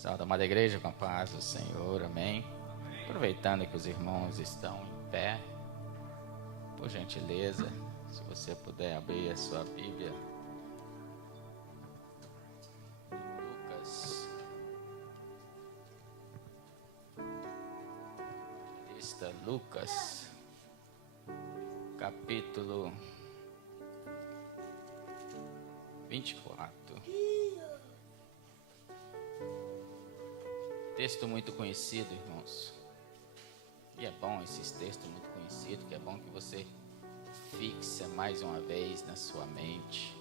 Salve, amada igreja, com a paz do Senhor, amém. Aproveitando que os irmãos estão em pé, por gentileza, se você puder abrir a sua Bíblia, Lucas, lista Lucas, capítulo 24. Texto muito conhecido, irmãos. E é bom esses textos muito conhecidos, que é bom que você fixe mais uma vez na sua mente.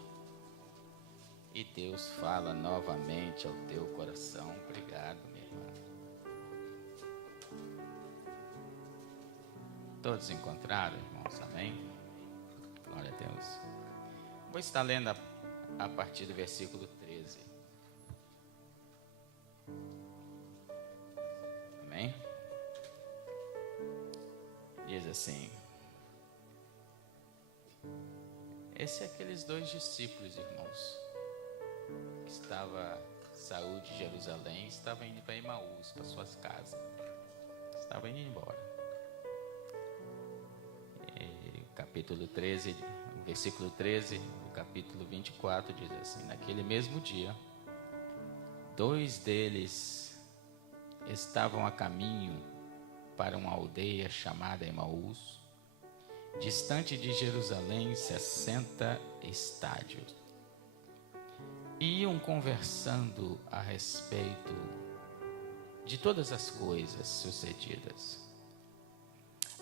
E Deus fala novamente ao teu coração. Obrigado, minha irmã. Todos encontraram, irmãos? Amém? Glória a Deus. Vou estar lendo a partir do versículo 13. Amém? Diz assim: esse é aqueles dois discípulos, irmãos, que saiu de Jerusalém, estavam indo para Emaús, para suas casas, estavam indo embora. Capítulo 13, o versículo 13 do capítulo 24 diz assim: naquele mesmo dia, dois deles estavam a caminho para uma aldeia chamada Emaús, distante de Jerusalém 60 estádios. E iam conversando a respeito de todas as coisas sucedidas.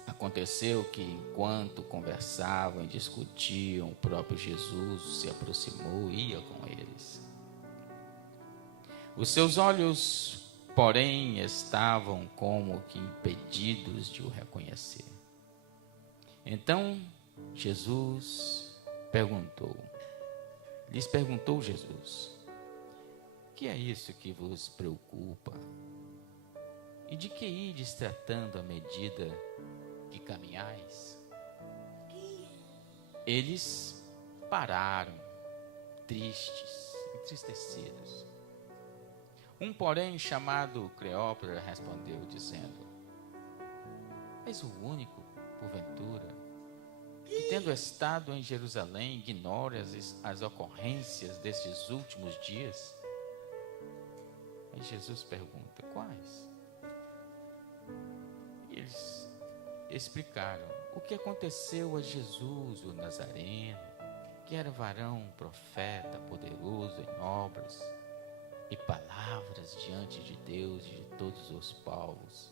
Aconteceu que, enquanto conversavam e discutiam, o próprio Jesus se aproximou e ia com eles. Os seus olhos, porém, estavam como que impedidos de o reconhecer. Então Jesus lhes perguntou Jesus: que é isso que vos preocupa? E de que ides tratando à medida que caminhais? Eles pararam, tristes, entristecidos. Um, porém, chamado Cleópatra, respondeu, dizendo: és o único, porventura, que, tendo estado em Jerusalém, ignora as ocorrências destes últimos dias? Aí Jesus pergunta: quais? E eles explicaram o que aconteceu a Jesus, o Nazareno, que era varão, profeta, poderoso em obras e palavras diante de Deus e de todos os povos,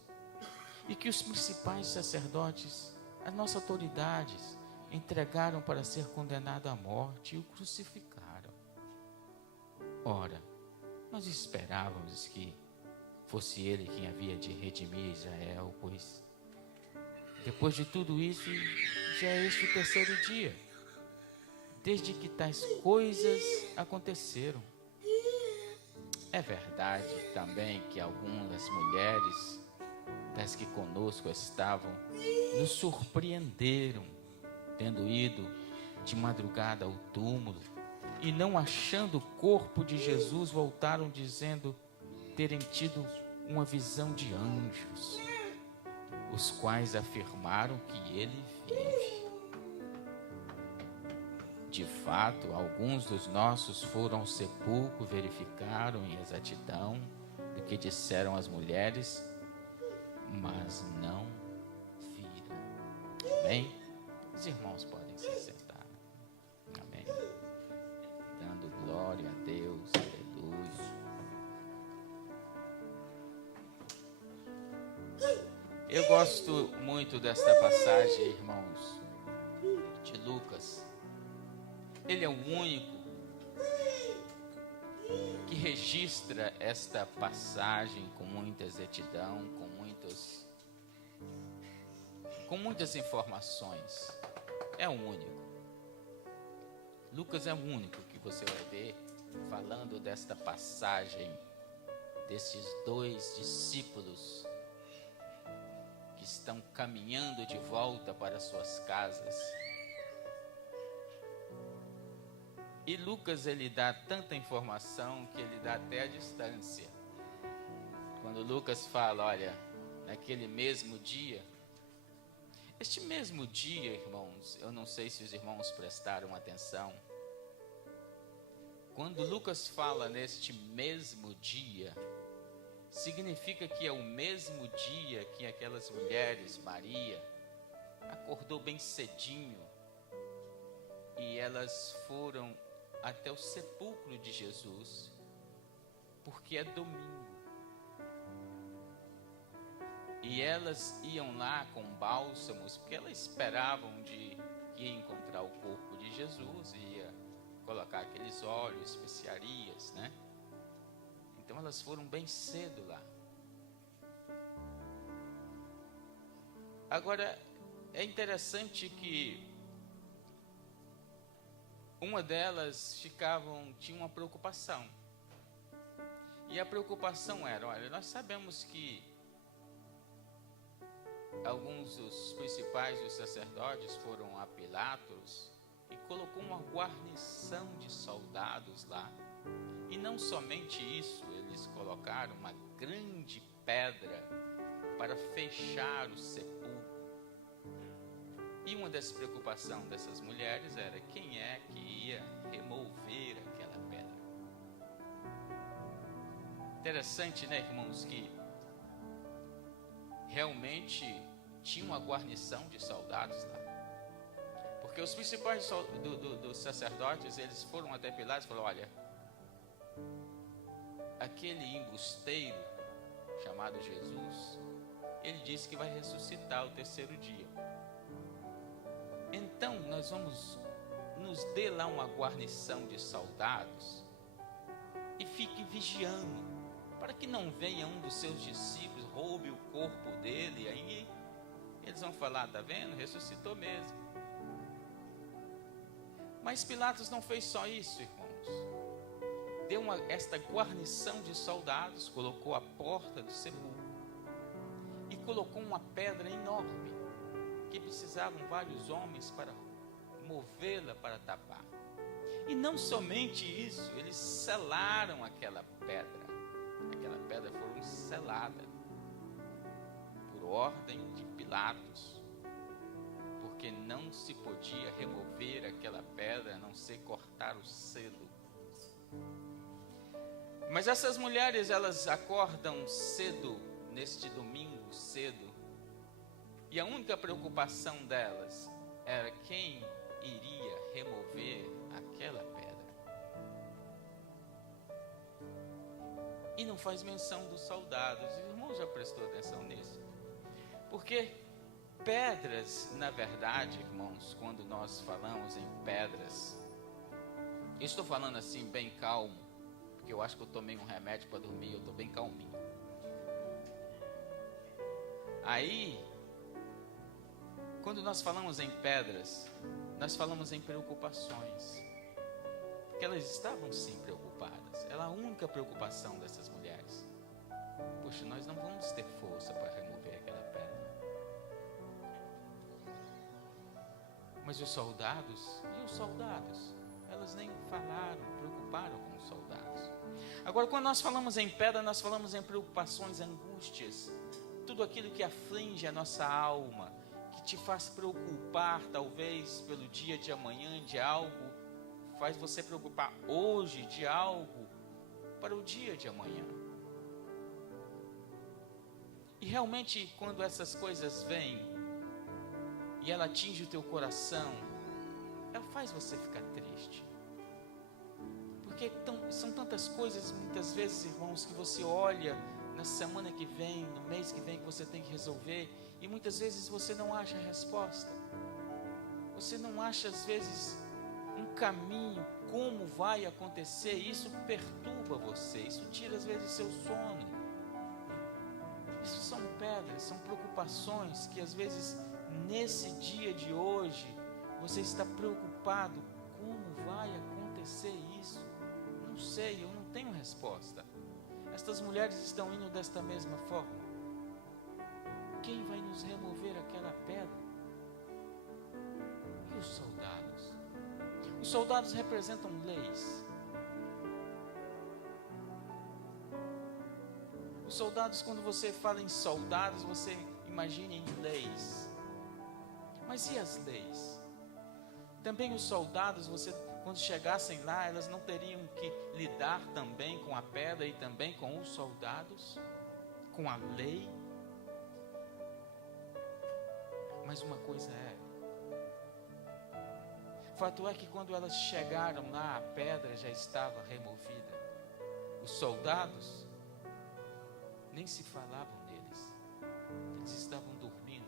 e que os principais sacerdotes, as nossas autoridades, entregaram para ser condenado à morte e o crucificaram. Ora, nós esperávamos que fosse ele quem havia de redimir Israel, pois depois de tudo isso, já é este o terceiro dia desde que tais coisas aconteceram. É verdade também que algumas mulheres das que conosco estavam nos surpreenderam, tendo ido de madrugada ao túmulo e não achando o corpo de Jesus, voltaram dizendo terem tido uma visão de anjos, os quais afirmaram que ele vive. De fato, alguns dos nossos foram ao sepulcro, verificaram em exatidão do que disseram as mulheres, mas não viram. Amém? Os irmãos podem se sentar. Amém? Dando glória a Deus. Aleluia. Eu gosto muito desta passagem, irmãos, de Lucas. Ele é o único que registra esta passagem com muita exatidão, com muitas informações. É o único. Lucas é o único que você vai ver falando desta passagem, desses dois discípulos que estão caminhando de volta para suas casas. E Lucas, ele dá tanta informação que ele dá até a distância. Quando Lucas fala, olha, naquele mesmo dia, este mesmo dia, irmãos, eu não sei se os irmãos prestaram atenção. Quando Lucas fala neste mesmo dia, significa que é o mesmo dia que aquelas mulheres, Maria, acordou bem cedinho e elas foram até o sepulcro de Jesus, porque é domingo. E elas iam lá com bálsamos, porque elas esperavam que ia encontrar o corpo de Jesus e ia colocar aqueles óleos, especiarias, né? Então elas foram bem cedo lá. Agora, é interessante que uma delas tinha uma preocupação. E a preocupação era, olha, nós sabemos que alguns dos principais dos sacerdotes foram a Pilatos e colocou uma guarnição de soldados lá. E não somente isso, eles colocaram uma grande pedra para fechar o sepulcro. E uma das preocupações dessas mulheres era quem é que ia remover aquela pedra. Interessante, né, irmãos, que realmente tinha uma guarnição de soldados lá. Porque os principais dos sacerdotes, eles foram até Pilatos e falaram, olha, aquele embusteiro chamado Jesus, ele disse que vai ressuscitar ao terceiro dia. Então nós vamos nos dê lá uma guarnição de soldados e fique vigiando, para que não venha um dos seus discípulos, roube o corpo dele, e aí eles vão falar, tá vendo? Ressuscitou mesmo. Mas Pilatos não fez só isso, irmãos. Deu esta guarnição de soldados, colocou a porta do sepulcro e colocou uma pedra enorme, que precisavam vários homens para movê-la para tapar. E não somente isso, eles selaram aquela pedra. Aquela pedra foi selada por ordem de Pilatos, porque não se podia remover aquela pedra a não ser cortar o selo. Mas essas mulheres, elas acordam cedo, neste domingo cedo, e a única preocupação delas era quem iria remover aquela pedra. E não faz menção dos soldados. Os irmãos já prestou atenção nisso? Porque pedras, na verdade, irmãos, quando nós falamos em pedras, eu estou falando assim bem calmo, porque eu acho que eu tomei um remédio para dormir, eu estou bem calminho. Aí, quando nós falamos em pedras, nós falamos em preocupações, porque elas estavam sim preocupadas. Era a única preocupação dessas mulheres. Poxa, nós não vamos ter força para remover aquela pedra. Mas os soldados, elas nem falaram, preocuparam com os soldados. Agora, quando nós falamos em pedra, nós falamos em preocupações, angústias, tudo aquilo que aflige a nossa alma, que te faz preocupar, talvez, pelo dia de amanhã, de algo, faz você preocupar hoje de algo para o dia de amanhã. E realmente, quando essas coisas vêm e ela atinge o teu coração, ela faz você ficar triste. Porque são tantas coisas, muitas vezes, irmãos, que você olha na semana que vem, no mês que vem, que você tem que resolver, e muitas vezes você não acha a resposta. Você não acha, às vezes, um caminho, como vai acontecer. Isso perturba você, isso tira, às vezes, seu sono. Isso são pedras, são preocupações que, às vezes, nesse dia de hoje, você está preocupado. Como vai acontecer isso? Não sei, eu não tenho resposta. Estas mulheres estão indo desta mesma forma. Quem vai nos remover aquela pedra? E os soldados? Os soldados representam leis. Os soldados, quando você fala em soldados, você imagina em leis. Mas e as leis? Também os soldados, quando chegassem lá, elas não teriam que lidar também com a pedra e também com os soldados, com a lei? Mas uma coisa fato é que quando elas chegaram lá, a pedra já estava removida. Os soldados nem se falavam deles, eles estavam dormindo.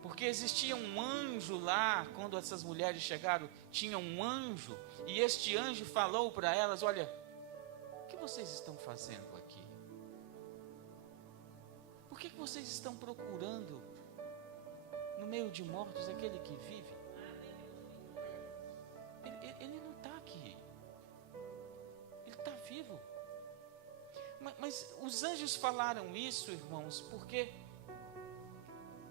Porque existia um anjo lá, quando essas mulheres chegaram, tinha um anjo, e este anjo falou para elas: olha, o que vocês estão fazendo aqui? Por que vocês estão procurando no meio de mortos aquele que vive? Ele não está aqui, ele está vivo. Mas os anjos falaram isso, irmãos, porque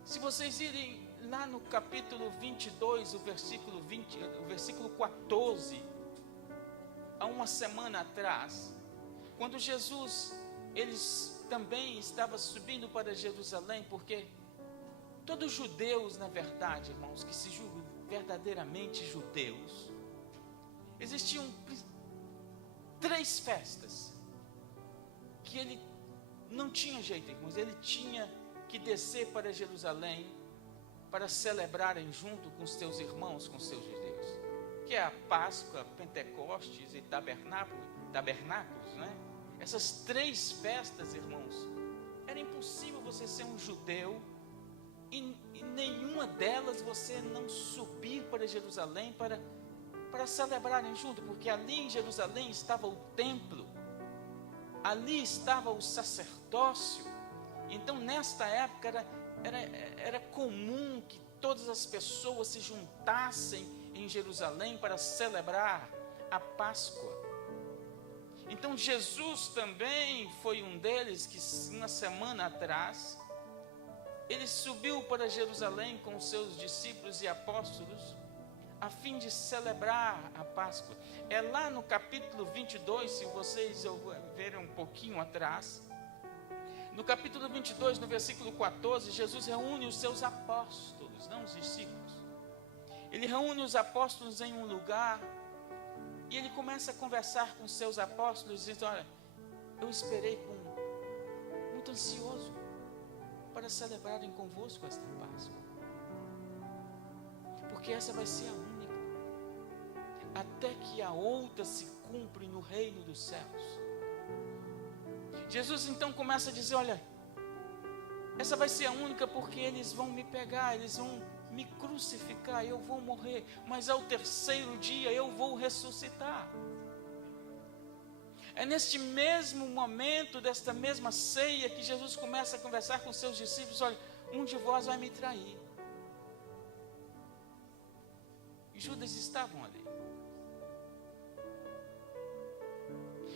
se vocês irem lá no capítulo 22, o versículo 14, há uma semana atrás, quando Jesus, eles também estava subindo para Jerusalém, porque todos judeus, na verdade, irmãos, que se julgam verdadeiramente judeus, existiam 3 festas que ele não tinha jeito, irmãos. Ele tinha que descer para Jerusalém para celebrarem junto com os seus irmãos, com os seus judeus, que é a Páscoa, Pentecostes e Tabernáculos, né? Essas 3 festas, irmãos, era impossível você ser um judeu e nenhuma delas você não subir para Jerusalém para celebrarem junto, porque ali em Jerusalém estava o templo, ali estava o sacerdócio. Então nesta época era comum que todas as pessoas se juntassem em Jerusalém para celebrar a Páscoa. Então Jesus também foi um deles que uma semana atrás ele subiu para Jerusalém com os seus discípulos e apóstolos a fim de celebrar a Páscoa. É lá no capítulo 22, se vocês verem um pouquinho atrás, no capítulo 22, no versículo 14, Jesus reúne os seus apóstolos, não os discípulos. Ele reúne os apóstolos em um lugar e ele começa a conversar com os seus apóstolos, dizendo: olha, eu esperei muito ansioso para celebrarem convosco esta Páscoa, porque essa vai ser a única, até que a outra se cumpra no reino dos céus. Jesus então começa a dizer: olha, essa vai ser a única, porque eles vão me pegar, eles vão me crucificar, eu vou morrer, mas ao 3º dia eu vou ressuscitar. É neste mesmo momento, desta mesma ceia, que Jesus começa a conversar com seus discípulos: olha, um de vós vai me trair. E Judas estavam ali.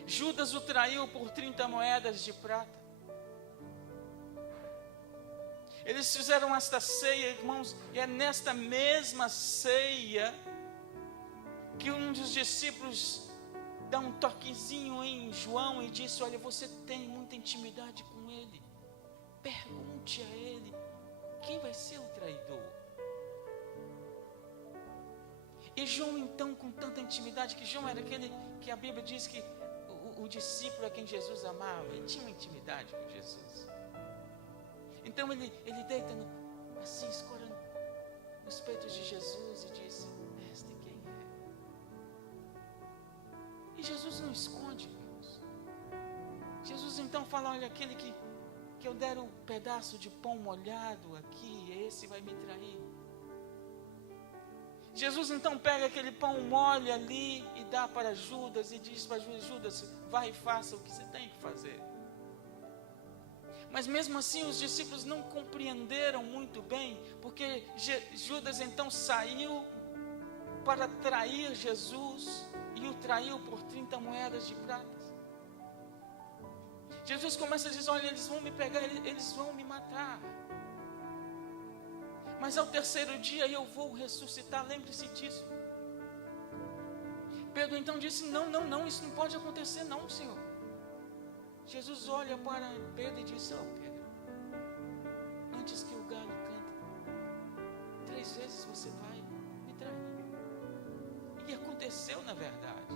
Judas o traiu por 30 moedas de prata. Eles fizeram esta ceia, irmãos, e é nesta mesma ceia que um dos discípulos dá um toquezinho em João e disse: olha, você tem muita intimidade com ele, pergunte a ele quem vai ser o traidor. E João então, com tanta intimidade, que João era aquele que a Bíblia diz que o discípulo a quem Jesus amava, ele tinha uma intimidade com Jesus. Então ele deita assim, escorando nos peitos de Jesus e disse: mestre, quem é? E Jesus não esconde, irmãos. Jesus então fala: olha, aquele que eu der um pedaço de pão molhado aqui, esse vai me trair. Jesus então pega aquele pão mole ali e dá para Judas e diz para Judas: Judas, vai e faça o que você tem que fazer. Mas mesmo assim os discípulos não compreenderam muito bem, porque Judas então saiu para trair Jesus e o traiu por 30 moedas de prata. Jesus começa a dizer: olha, eles vão me pegar, eles vão me matar, mas ao 3º dia eu vou ressuscitar, lembre-se disso. Pedro então disse: não, isso não pode acontecer não, Senhor. Jesus olha para Pedro e diz: ó Pedro, antes que o galho cante, 3 vezes você vai me trair. E aconteceu na verdade.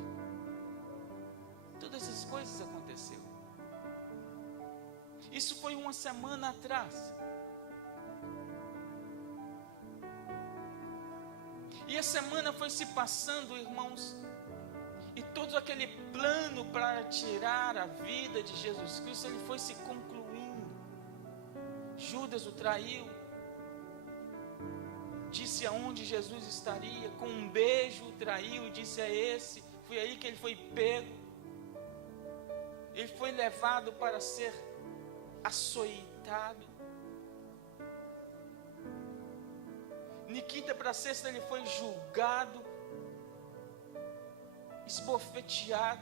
Todas essas coisas aconteceram. Isso foi uma semana atrás. E a semana foi se passando, irmãos, e todo aquele plano para tirar a vida de Jesus Cristo, ele foi se concluindo. Judas o traiu, disse aonde Jesus estaria, com um beijo o traiu e disse: é esse. Foi aí que ele foi pego. Ele foi levado para ser açoitado. De quinta para sexta ele foi julgado, esbofeteado.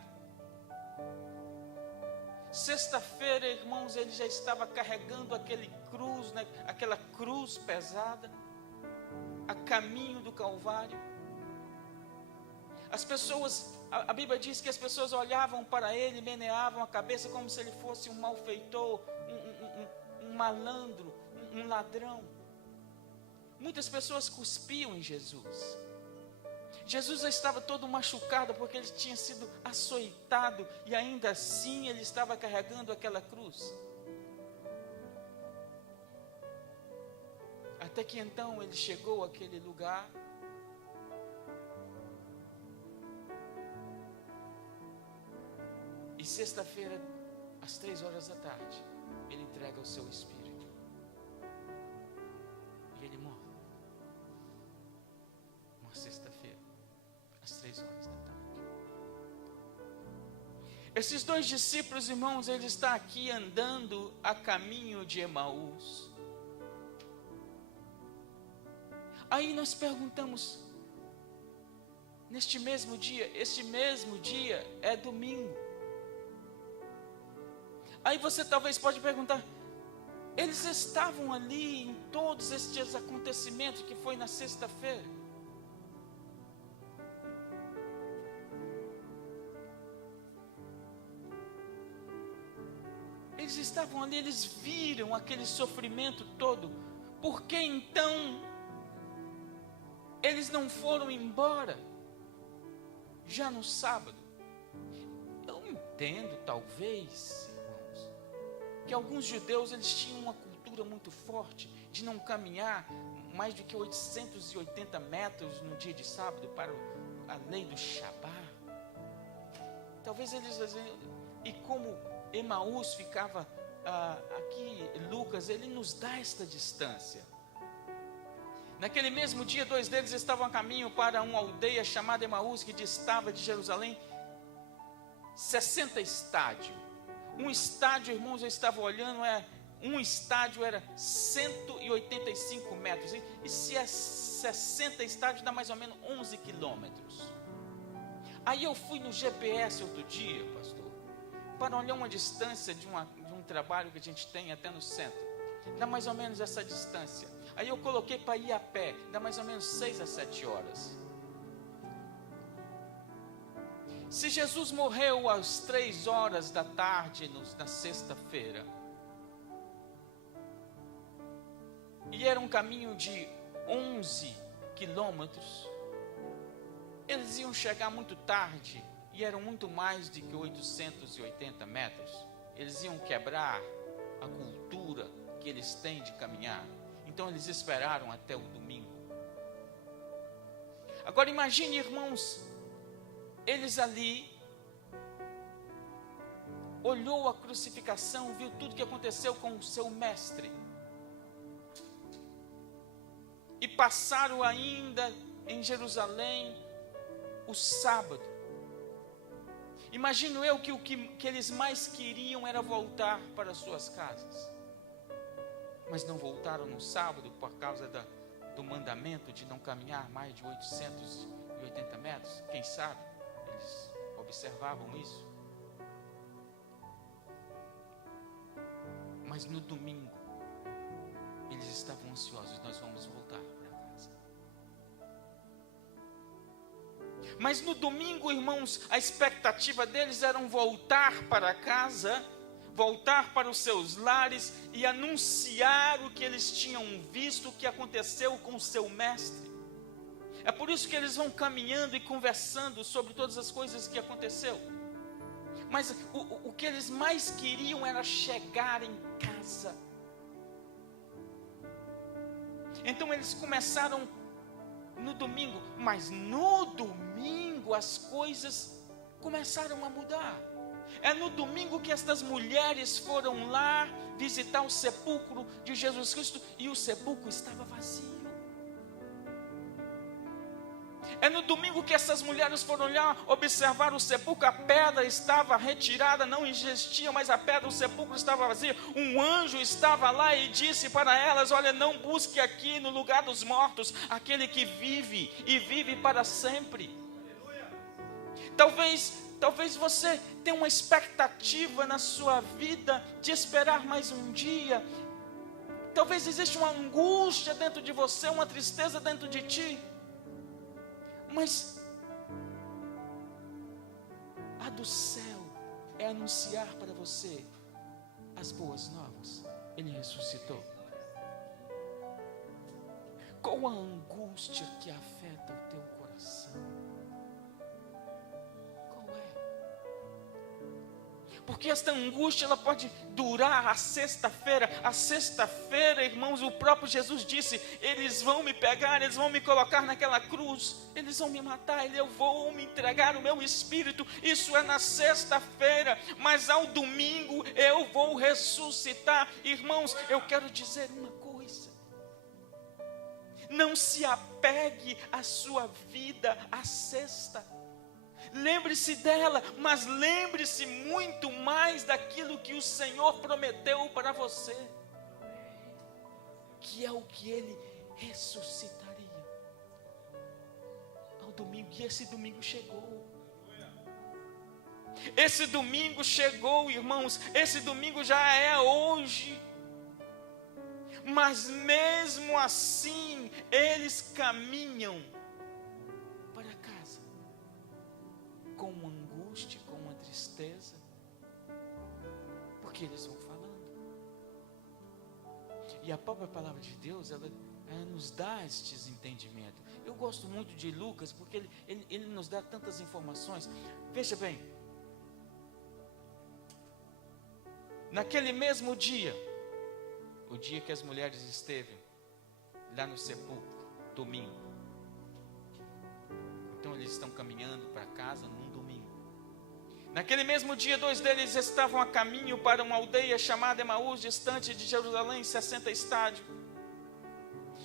Sexta-feira, irmãos, ele já estava carregando aquela cruz pesada, a caminho do Calvário. As pessoas, a Bíblia diz que as pessoas olhavam para ele, meneavam a cabeça como se ele fosse um malfeitor, um malandro, um ladrão. Muitas pessoas cuspiam em Jesus. Jesus já estava todo machucado porque ele tinha sido açoitado e ainda assim ele estava carregando aquela cruz. Até que então ele chegou àquele lugar. E sexta-feira, às 3 horas da tarde, ele entrega o seu espírito. E ele morre. Uma sexta-feira, às 3 horas da tarde. Esses 2 discípulos, irmãos, ele está aqui andando a caminho de Emaús. Aí nós perguntamos, este mesmo dia é domingo. Aí você talvez pode perguntar, eles estavam ali em todos estes acontecimentos que foi na sexta-feira? Eles estavam ali, eles viram aquele sofrimento todo. Por que então eles não foram embora já no sábado? Eu entendo, talvez, irmãos, que alguns judeus eles tinham uma cultura muito forte de não caminhar mais do que 880 metros no dia de sábado para a lei do Shabá. Talvez eles, e como Emaús ficava aqui, Lucas, ele nos dá esta distância. Naquele mesmo dia, 2 deles estavam a caminho para uma aldeia chamada Emaús, que distava de Jerusalém 60 estádios. Um estádio, irmãos, eu estava olhando, um estádio era 185 metros. E se é 60 estádios, dá mais ou menos 11 quilômetros. Aí eu fui no GPS outro dia, pastor, para olhar uma distância de um trabalho que a gente tem até no centro. Dá mais ou menos essa distância. Aí eu coloquei para ir a pé, dá mais ou menos 6 a 7 horas. Se Jesus morreu às 3 horas da tarde, na sexta-feira, e era um caminho de 11 quilômetros, eles iam chegar muito tarde, e eram muito mais do que 880 metros. Eles iam quebrar a cultura que eles têm de caminhar. Então eles esperaram até o domingo. Agora imagine, irmãos, eles ali, olhou a crucificação, viu tudo que aconteceu com o seu mestre, e passaram ainda em Jerusalém o sábado. Imagino eu que o que eles mais queriam era voltar para suas casas, mas não voltaram no sábado por causa do mandamento de não caminhar mais de 880 metros. Quem sabe eles observavam isso. Mas no domingo eles estavam ansiosos: nós vamos voltar para casa. Mas no domingo, irmãos, a expectativa deles era voltar para casa, voltar para os seus lares e anunciar o que eles tinham visto, o que aconteceu com o seu mestre. É por isso que eles vão caminhando e conversando sobre todas as coisas que aconteceu. Mas o que eles mais queriam era chegar em casa. Então eles começaram no domingo, mas no domingo as coisas começaram a mudar. É no domingo que estas mulheres foram lá visitar o sepulcro de Jesus Cristo e o sepulcro estava vazio. É no domingo que essas mulheres foram lá observar o sepulcro, a pedra estava retirada, não existia mais a pedra, o sepulcro estava vazio. Um anjo estava lá e disse para elas: olha, não busque aqui no lugar dos mortos aquele que vive e vive para sempre. Talvez você tenha uma expectativa na sua vida de esperar mais um dia. Talvez exista uma angústia dentro de você, uma tristeza dentro de ti. Mas a do céu é anunciar para você as boas novas. Ele ressuscitou. Qual a angústia que afeta o teu coração? Porque esta angústia ela pode durar a sexta-feira. A sexta-feira, irmãos, o próprio Jesus disse: eles vão me pegar, eles vão me colocar naquela cruz, eles vão me matar, eu vou me entregar o meu espírito. Isso é na sexta-feira, mas ao domingo eu vou ressuscitar. Irmãos, eu quero dizer uma coisa: não se apegue a sua vida à sexta. Lembre-se dela, mas lembre-se muito mais daquilo que o Senhor prometeu para você, que é o que Ele ressuscitaria ao domingo. E esse domingo chegou. Esse domingo chegou, irmãos. Esse domingo já é hoje. Mas mesmo assim, eles caminham para casa com uma angústia, com uma tristeza, porque eles vão falando. E a própria palavra de Deus, ela nos dá estes entendimentos. Eu gosto muito de Lucas, porque ele nos dá tantas informações. Veja bem, naquele mesmo dia, o dia que as mulheres esteve lá no sepulcro, domingo. Então eles estão caminhando para casa num domingo. Naquele mesmo dia, 2 deles estavam a caminho para uma aldeia chamada Emaús, distante de Jerusalém, 60 estádios.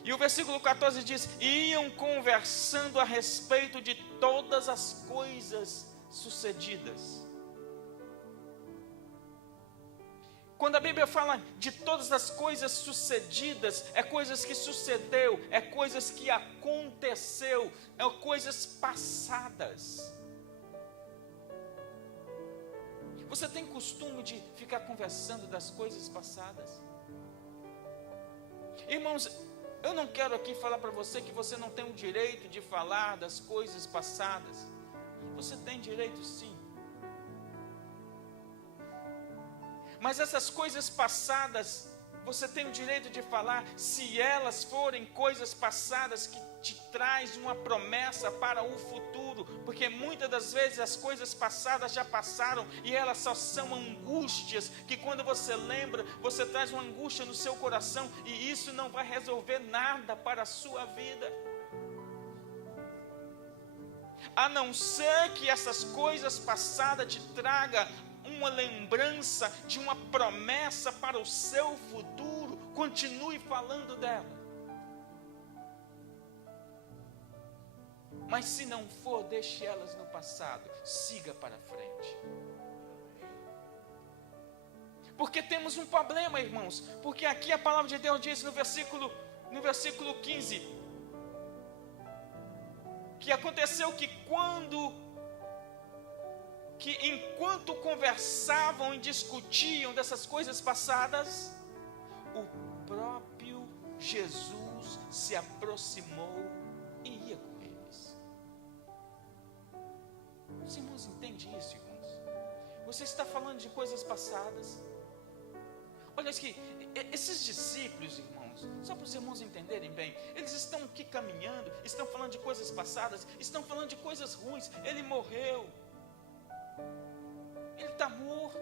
E o versículo 14 diz: iam conversando a respeito de todas as coisas sucedidas. Quando a Bíblia fala de todas as coisas sucedidas, é coisas que sucedeu, é coisas que aconteceu, é coisas passadas. Você tem costume de ficar conversando das coisas passadas? Irmãos, eu não quero aqui falar para você que você não tem o direito de falar das coisas passadas. Você tem direito, sim. Mas essas coisas passadas, você tem o direito de falar, se elas forem coisas passadas que te traz uma promessa para o futuro, porque muitas das vezes as coisas passadas já passaram e elas só são angústias, que quando você lembra, você traz uma angústia no seu coração e isso não vai resolver nada para a sua vida. A não ser que essas coisas passadas te tragam uma lembrança de uma promessa para o seu futuro, continue falando dela. Mas se não for, deixe elas no passado, siga para frente. Porque temos um problema, irmãos, porque aqui a palavra de Deus diz no versículo 15, que aconteceu que enquanto conversavam e discutiam dessas coisas passadas, o próprio Jesus se aproximou e ia com eles. Os irmãos entendem isso, irmãos? Você está falando de coisas passadas, Olha aqui, esses discípulos, irmãos, só para os irmãos entenderem bem, eles estão aqui caminhando, estão falando de coisas passadas, estão falando de coisas ruins. Ele morreu, ele está morto.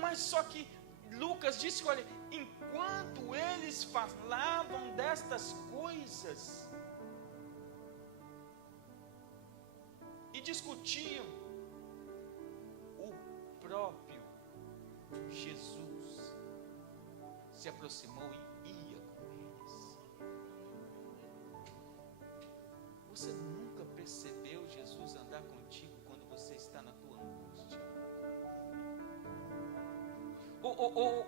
Mas só que Lucas disse que, olha, enquanto eles falavam destas coisas e discutiam, o próprio Jesus se aproximou e ia com eles. Você nunca percebeu Jesus andar contigo quando você está na tua angústia?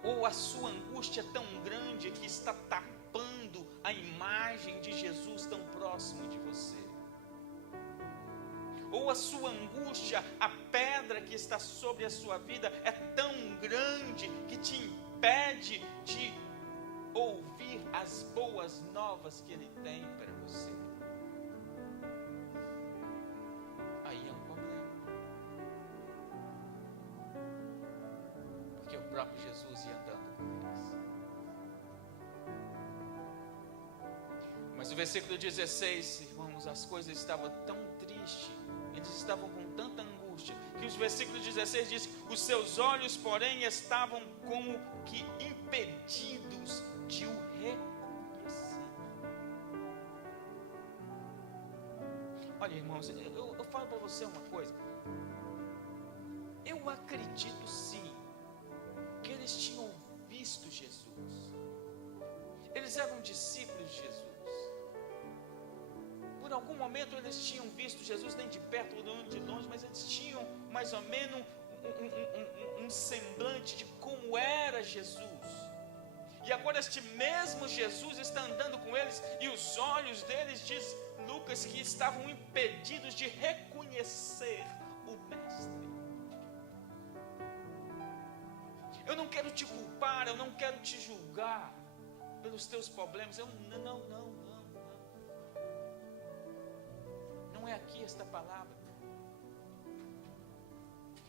Ou a sua angústia é tão grande que está tapando a imagem de Jesus tão próximo de você? Ou a sua angústia, a pedra que está sobre a sua vida é tão grande que te impede de ouvir as boas novas que Ele tem para você? Aí é um problema, porque o próprio Jesus ia andando com eles. Mas o versículo 16, irmãos, as coisas estavam tão tristes, eles estavam com tanta angústia, que os versículos 16 diz: os seus olhos, porém, estavam como que impedidos de o reconhecer. Olha, irmãos, eu falo para você uma coisa. Eu acredito sim que eles tinham visto Jesus. Eles eram discípulos de Jesus. Por algum momento eles tinham visto Jesus, nem de perto nem de longe, mas eles tinham mais ou menos um semblante de como era Jesus. E agora este mesmo Jesus está andando com eles, e os olhos deles, diz Lucas, que estavam impedidos de reconhecer o Mestre. Eu não quero te culpar, eu não quero te julgar pelos teus problemas. Não é aqui esta palavra.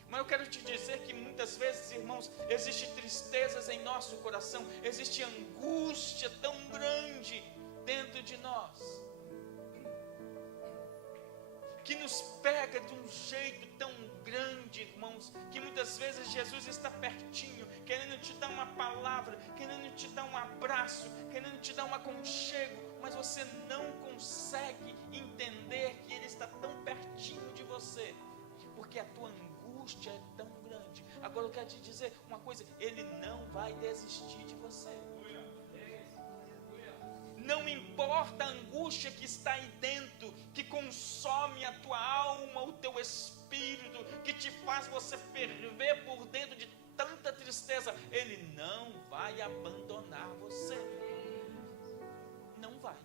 Mas eu quero te dizer que muitas vezes, irmãos, existe tristezas em nosso coração, existe angústia tão grande dentro de nós, que nos pega de um jeito tão grande, irmãos, que muitas vezes Jesus está pertinho, querendo te dar uma palavra, querendo te dar um abraço, querendo te dar um aconchego, mas você não consegue entender que Ele está tão pertinho de você, porque a tua angústia é tão grande. Agora eu quero te dizer uma coisa: Ele não vai desistir de você. Não importa a angústia que está aí dentro, que consome a tua alma, o teu espírito, que te faz você ferver por dentro de tanta tristeza, Ele não vai abandonar você. Não vai.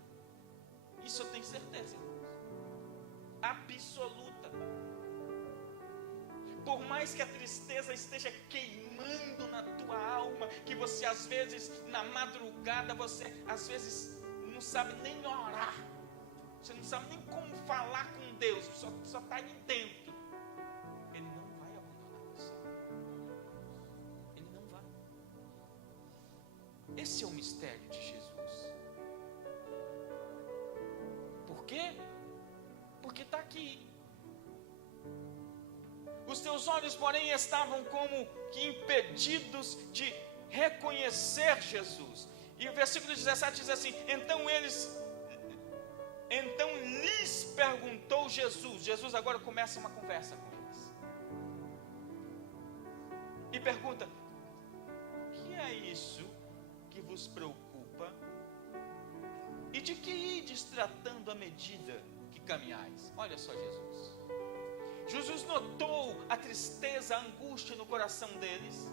Isso eu tenho certeza, irmãos. Absoluta. Por mais que a tristeza esteja queimando na tua alma, que você às vezes, na madrugada, você às vezes não sabe nem orar, você não sabe nem como falar com Deus, só está aí dentro, Ele não vai abandonar você. Ele não vai. Esse é o mistério de Jesus. Por quê? Porque está aqui. Os teus olhos, porém, estavam como que impedidos de reconhecer Jesus. E o versículo 17 diz assim: então lhes perguntou Jesus. Jesus agora começa uma conversa com eles. E pergunta: que é isso que vos preocupa? E de que ides tratando à medida que caminhais? Olha só Jesus. Jesus notou a tristeza, a angústia no coração deles.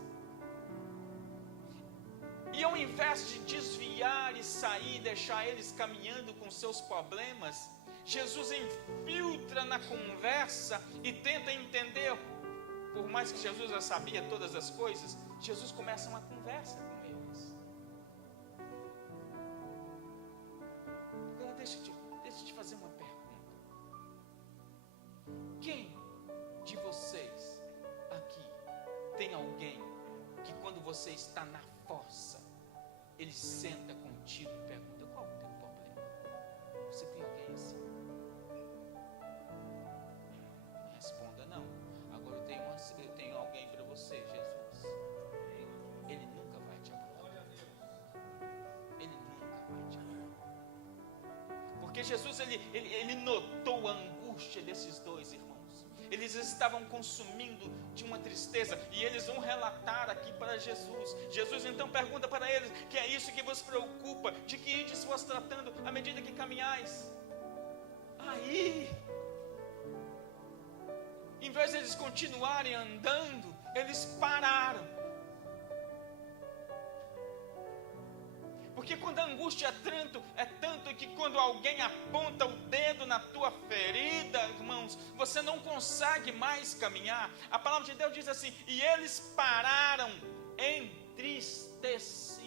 E ao invés de desviar e sair, deixar eles caminhando com seus problemas, Jesus infiltra na conversa e tenta entender. Por mais que Jesus já sabia todas as coisas, Jesus começa uma conversa com eles. Agora deixa eu te fazer uma pergunta. Quem de vocês aqui Tem alguém que quando você está na fossa, ele senta contigo e pergunta: qual é o teu problema? Você tem alguém assim? Não responda não. Agora eu tenho alguém para você, Jesus. Ele nunca vai te abandonar. Ele nunca vai te abandonar. Porque Jesus, ele notou a angústia desses dois irmãos. Eles estavam consumindo de uma tristeza, e eles vão relatar aqui para Jesus. Jesus então pergunta para eles: que é isso que vos preocupa? De que ides vos tratando à medida que caminhais? Aí, em vez de eles continuarem andando, eles pararam. Porque quando a angústia é tanto que quando alguém aponta o dedo na tua ferida, irmãos, você não consegue mais caminhar. A palavra de Deus diz assim: e eles pararam entristecidos.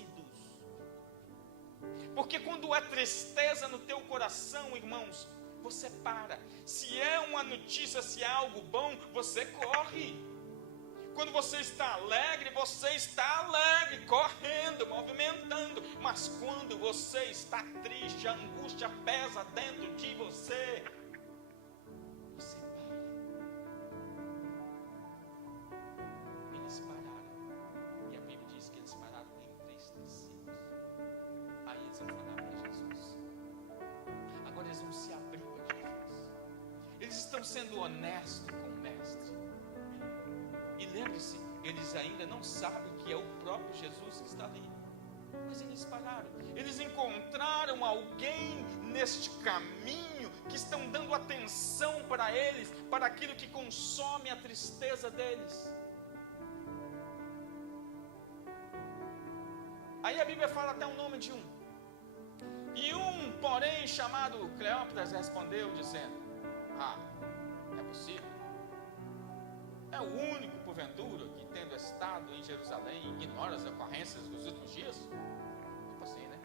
Porque quando há tristeza no teu coração, irmãos, você para. Se é uma notícia, se é algo bom, você corre. Quando você está alegre, correndo, movimentando. Mas quando você está triste, a angústia pesa dentro de você, você para. Eles pararam. E a Bíblia diz que eles pararam entristecidos. Aí eles vão falar para Jesus. Agora eles vão se abrir para Jesus. Eles estão sendo honestos com o Mestre. E lembre-se, eles ainda não sabem que é o próprio Jesus que está ali. Mas eles pararam. Eles encontraram alguém neste caminho que estão dando atenção para eles, para aquilo que consome a tristeza deles. Aí a Bíblia fala até o nome de um. E um, porém, chamado Cleópatra, respondeu dizendo: é possível? É o único, porventura, que tendo estado em Jerusalém, ignora as ocorrências dos últimos dias? Tipo assim, né?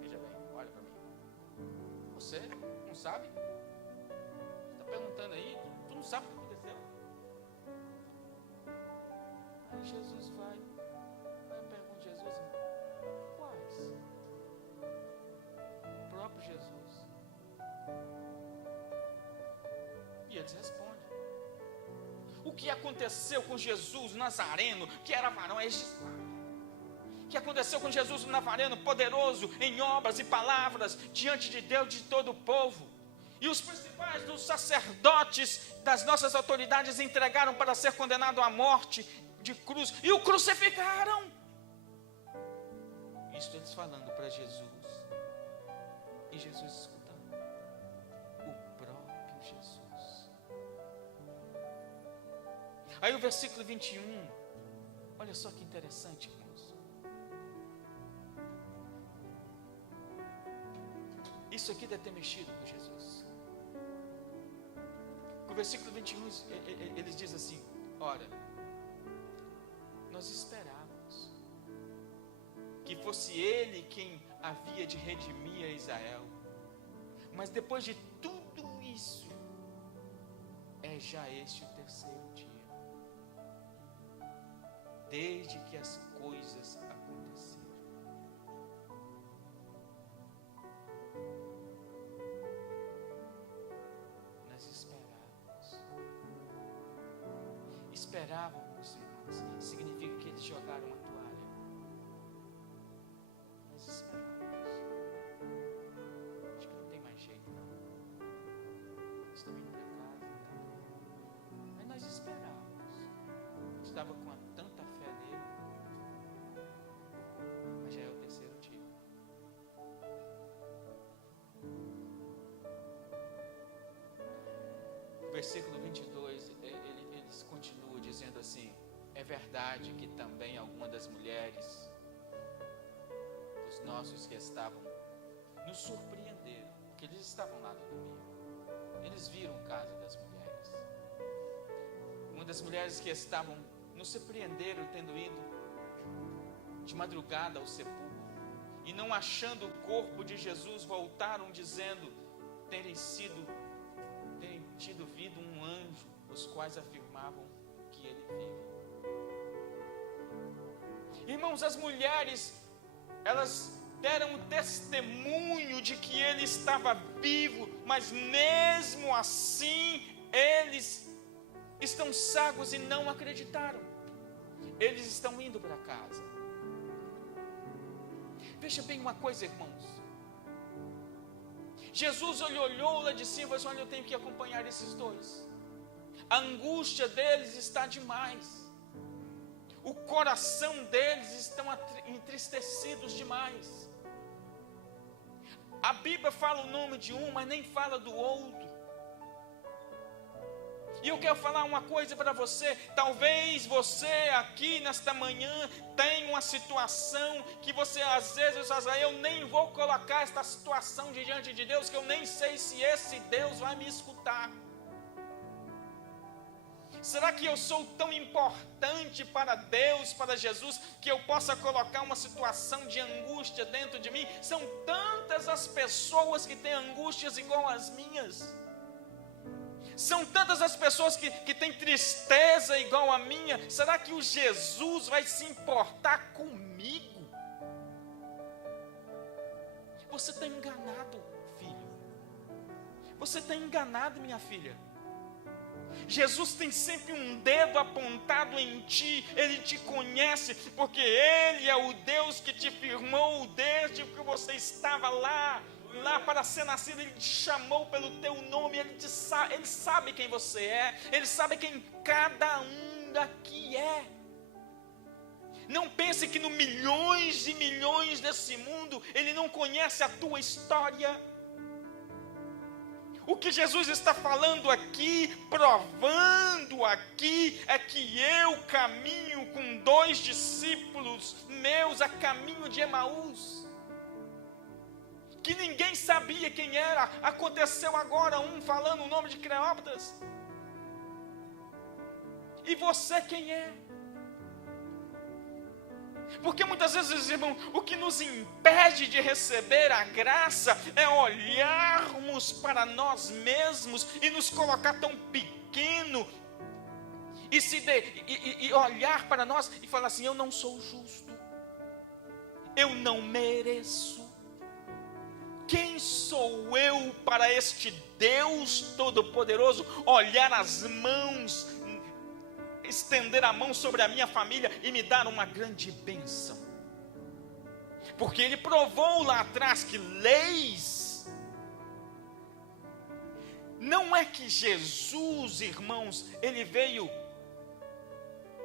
Veja bem, olha para mim. Você não sabe? Está perguntando aí, tu não sabe o que aconteceu? Aí Jesus vai. Aí eu pergunto: Jesus, quais? O próprio Jesus. E eles respondem. O que aconteceu com Jesus Nazareno, que era varão, é este que aconteceu com Jesus Nazareno, poderoso em obras e palavras diante de Deus e de todo o povo. E os principais dos sacerdotes das nossas autoridades entregaram para ser condenado à morte de cruz e o crucificaram. Isso eles falando para Jesus, e Jesus escutando. O próprio Jesus. Aí o versículo 21, olha só que interessante, irmãos. Isso aqui deve ter mexido com Jesus. O versículo 21, eles dizem assim: ora, nós esperávamos que fosse Ele quem havia de redimir a Israel. Mas depois de tudo isso, é já este o terceiro dia, desde que as coisas aconteceram. Nós esperávamos, irmãos, significa que eles jogaram a toalha. Nós esperávamos. Acho que não tem mais jeito, não. Estou indo para casa, tá? Mas nós esperávamos. Estava com tanta fé nele. Mas já é o terceiro dia. O versículo 22, eles continuam dizendo assim: é verdade que também alguma das mulheres dos nossos que estavam nos surpreenderam, porque eles estavam lá no domingo. Eles viram o caso das mulheres. Uma das mulheres que estavam nos surpreenderam tendo ido de madrugada ao sepulcro e não achando o corpo de Jesus, voltaram dizendo terem tido vindo um anjo, os quais afirmavam que ele vive. Irmãos, as mulheres, elas deram o testemunho de que ele estava vivo, mas mesmo assim, eles estão cegos e não acreditaram. Eles estão indo para casa. Veja bem uma coisa, irmãos. Jesus olhou lá de cima e falou assim: olha, eu tenho que acompanhar esses dois. A angústia deles está demais. O coração deles estão entristecidos demais. A Bíblia fala o nome de um, mas nem fala do outro. E eu quero falar uma coisa para você. Talvez você aqui nesta manhã tenha uma situação que você às vezes fala: eu nem vou colocar esta situação diante de Deus, que eu nem sei se esse Deus vai me escutar. Será que eu sou tão importante para Deus, para Jesus, que eu possa colocar uma situação de angústia dentro de mim? São tantas as pessoas que têm angústias igual às minhas. São tantas as pessoas que têm tristeza igual a minha. Será que o Jesus vai se importar comigo? Você está enganado, filho. Você está enganado, minha filha. Jesus tem sempre um dedo apontado em ti. Ele te conhece, porque Ele é o Deus que te firmou desde que você estava lá para ser nascido. Ele te chamou pelo teu nome. Ele sabe quem você é. Ele sabe quem cada um daqui é. Não pense que no milhões e milhões desse mundo Ele não conhece a tua história. O que Jesus está falando aqui, provando aqui, é que eu caminho com 2 discípulos meus a caminho de Emaús, que ninguém sabia quem era. Aconteceu agora um falando o nome de Cleópatras. E você quem é? Porque muitas vezes, irmão, o que nos impede de receber a graça é olharmos para nós mesmos e nos colocar tão pequeno e olhar para nós e falar assim: eu não sou justo, eu não mereço. Quem sou eu para este Deus Todo-Poderoso olhar as mãos, estender a mão sobre a minha família e me dar uma grande bênção? Porque Ele provou lá atrás que leis, não é que Jesus, irmãos, Ele veio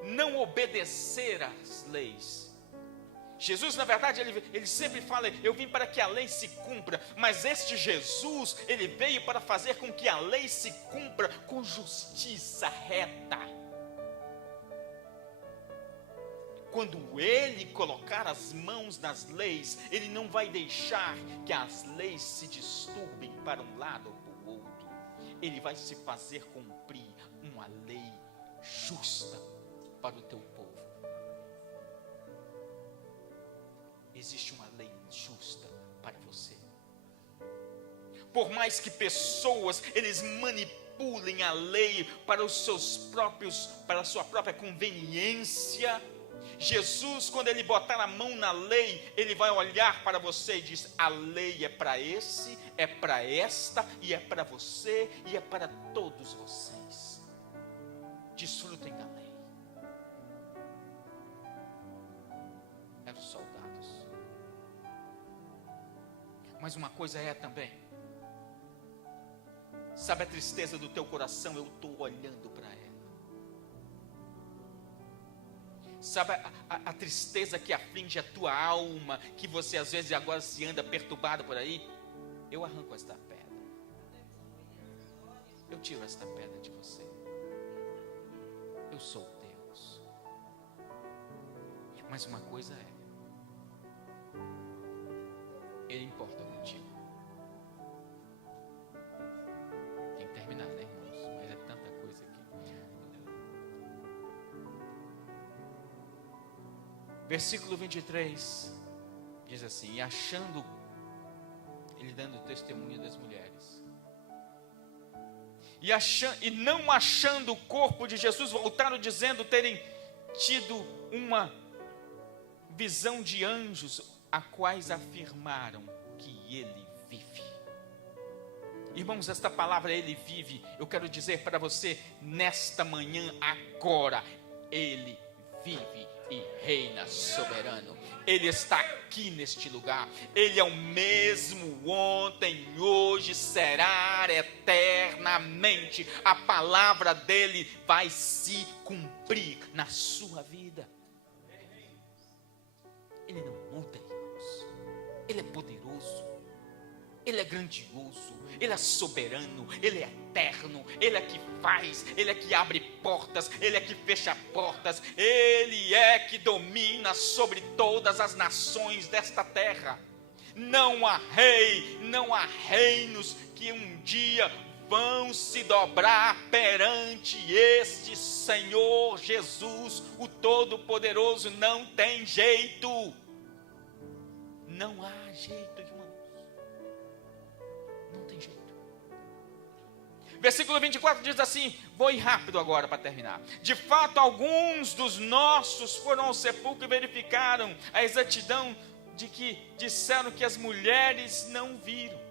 não obedecer às leis. Jesus, na verdade, ele sempre fala: eu vim para que a lei se cumpra. Mas este Jesus, Ele veio para fazer com que a lei se cumpra com justiça reta. Quando Ele colocar as mãos nas leis, Ele não vai deixar que as leis se disturbem para um lado ou para o outro. Ele vai se fazer cumprir uma lei justa para o teu povo. Existe uma lei justa para você. Por mais que pessoas, eles manipulem a lei para os seus próprios, para a sua própria conveniência, Jesus, quando Ele botar a mão na lei, Ele vai olhar para você e diz: a lei é para esse, é para esta, e é para você, e é para todos vocês. Desfrutem da lei. Eram soldados. Mas uma coisa é também, sabe a tristeza do teu coração? Eu estou olhando para ela. Sabe a tristeza que aflige a tua alma, que você às vezes agora se anda perturbado por aí? Eu arranco esta pedra. Eu tiro esta pedra de você. Eu sou Deus. Mas uma coisa é, Ele importa contigo. Tem que terminar, né, irmãos? Mas é tanta coisa aqui. Versículo 23 diz assim: e achando, Ele dando testemunho das mulheres, e não achando o corpo de Jesus, voltaram dizendo terem tido uma visão de anjos, a quais afirmaram que ele vive. Irmãos, esta palavra ele vive, eu quero dizer para você, nesta manhã, agora, ele vive e reina soberano. Ele está aqui neste lugar. Ele é o mesmo ontem, hoje, será eternamente. A palavra dele vai se cumprir na sua vida. Ele não muda, irmãos. Ele é poderoso. Ele é grandioso, Ele é soberano, Ele é eterno, Ele é que faz, Ele é que abre portas, Ele é que fecha portas, Ele é que domina sobre todas as nações desta terra. Não há rei, não há reinos que um dia vão se dobrar perante este Senhor Jesus, o Todo-Poderoso. Não tem jeito, não há jeito, irmão. Não tem jeito. Versículo 24 diz assim, vou ir rápido agora para terminar. De fato, alguns dos nossos foram ao sepulcro e verificaram a exatidão de que disseram que as mulheres não viram.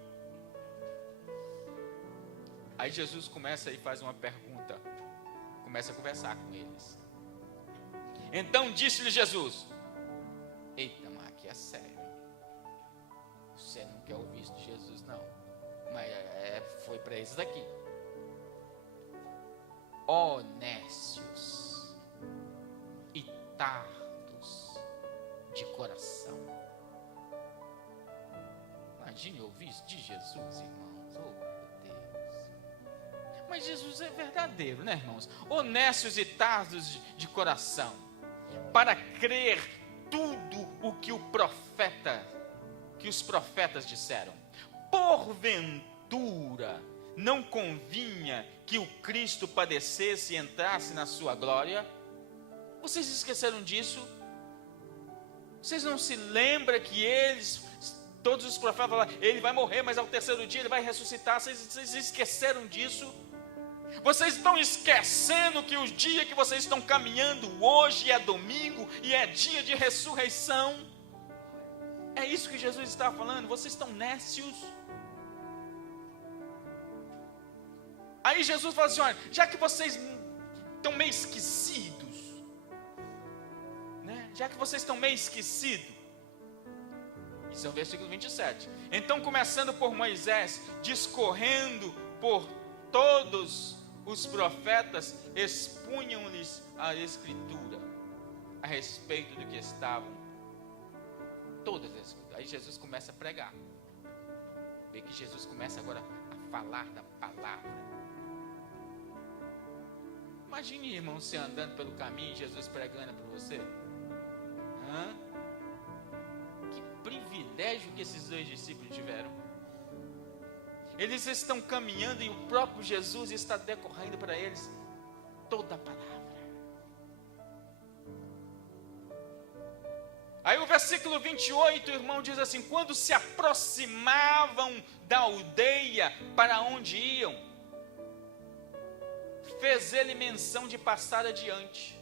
Aí Jesus começa e faz uma pergunta, começa a conversar com eles. Então disse-lhe Jesus, eita, mas aqui é sério, você não quer ouvir isso de Jesus não, mas foi para esses daqui. Ó nécios e tardos de coração. Imagine ouvir isso de Jesus, irmãos. Oh, meu Deus. Mas Jesus é verdadeiro, né, irmãos? Honestos e tardos de coração, para crer tudo o que os profetas disseram. Porventura não convinha que o Cristo padecesse e entrasse na sua glória? Vocês esqueceram disso? Vocês não se lembram que todos os profetas falaram, ele vai morrer, mas ao terceiro dia ele vai ressuscitar? Vocês esqueceram disso? Vocês estão esquecendo que o dia que vocês estão caminhando hoje é domingo e é dia de ressurreição? É isso que Jesus está falando. Vocês estão nécios. Aí Jesus fala assim, olha, já que vocês estão meio esquecidos, né? Já que vocês estão meio esquecidos, isso é o versículo 27. Então, começando por Moisés, discorrendo por todos os profetas, expunham-lhes a escritura a respeito do que estavam todas as escrituras. Aí Jesus começa a pregar. Vê que Jesus começa agora a falar da palavra. Imagine, irmão, você andando pelo caminho e Jesus pregando para você. Que privilégio que esses dois discípulos tiveram. Eles estão caminhando e o próprio Jesus está decorrendo para eles toda a palavra. Aí o versículo 28, irmão, diz assim, quando se aproximavam da aldeia para onde iam, fez ele menção de passar adiante.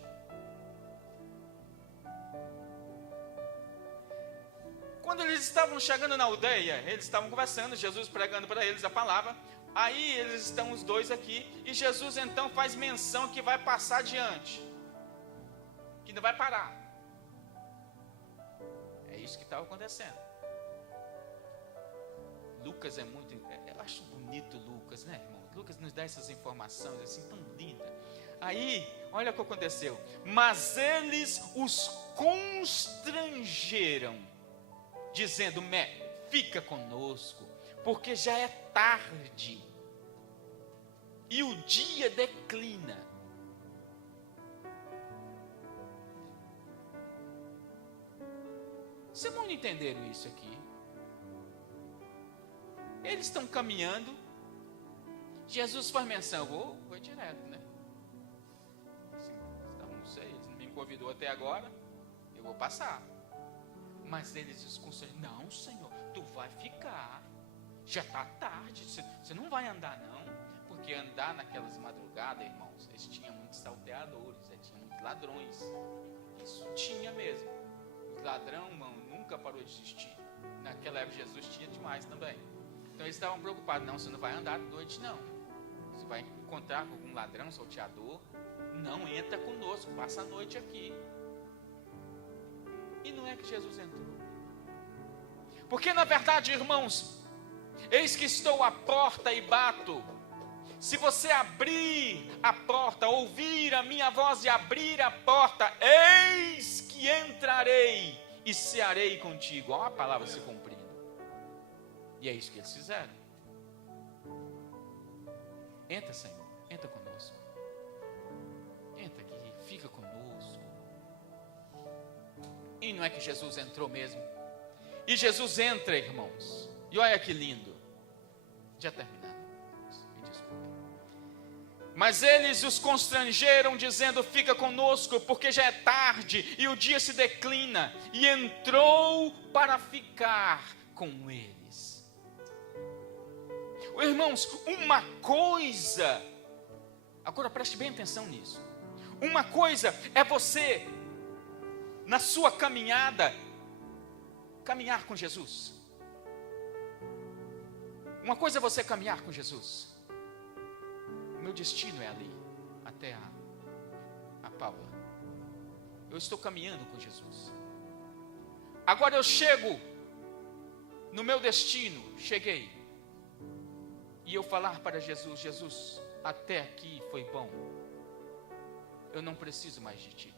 Quando eles estavam chegando na aldeia, eles estavam conversando, Jesus pregando para eles a palavra. Aí eles estão os dois aqui, e Jesus então faz menção que vai passar adiante, que não vai parar. É isso que estava acontecendo. Lucas é muito, eu acho bonito Lucas, né, irmão? Lucas nos dá essas informações assim tão lindas. Aí, olha o que aconteceu. Mas eles os constrangeram, dizendo, fica conosco, porque já é tarde e o dia declina. Vocês não entenderam isso aqui? Eles estão caminhando, Jesus faz menção, vou direto, né? Assim, então, não sei, ele não me convidou até agora, eu vou passar. Mas eles desconselham, não, Senhor, tu vai ficar, já está tarde, você não vai andar não, porque andar naquelas madrugadas, irmãos, eles tinham muitos salteadores, tinham muitos ladrões, isso tinha mesmo. Os ladrão, irmão, nunca parou de existir. Naquela época Jesus tinha demais também. Então eles estavam preocupados, não, você não vai andar de noite não. Você vai encontrar com algum ladrão, salteador, não entra conosco, passa a noite aqui. E não é que Jesus entrou. Porque na verdade, irmãos, eis que estou à porta e bato. Se você abrir a porta, ouvir a minha voz e abrir a porta, eis que entrarei e cearei contigo. Olha a palavra se cumprindo. E é isso que eles fizeram. Entra, Senhor, entra conosco. Entra aqui, fica conosco. E não é que Jesus entrou mesmo. E Jesus entra, irmãos. E olha que lindo. Já terminando. Me desculpe. Mas eles os constrangeram, dizendo: fica conosco, porque já é tarde e o dia se declina. E entrou para ficar com eles. Irmãos, uma coisa, agora preste bem atenção nisso. Uma coisa é você, na sua caminhada, caminhar com Jesus. Uma coisa é você caminhar com Jesus. O meu destino é ali, até a Paula. Eu estou caminhando com Jesus. Agora eu chego no meu destino, cheguei. E eu falar para Jesus: Jesus, até aqui foi bom. Eu não preciso mais de ti.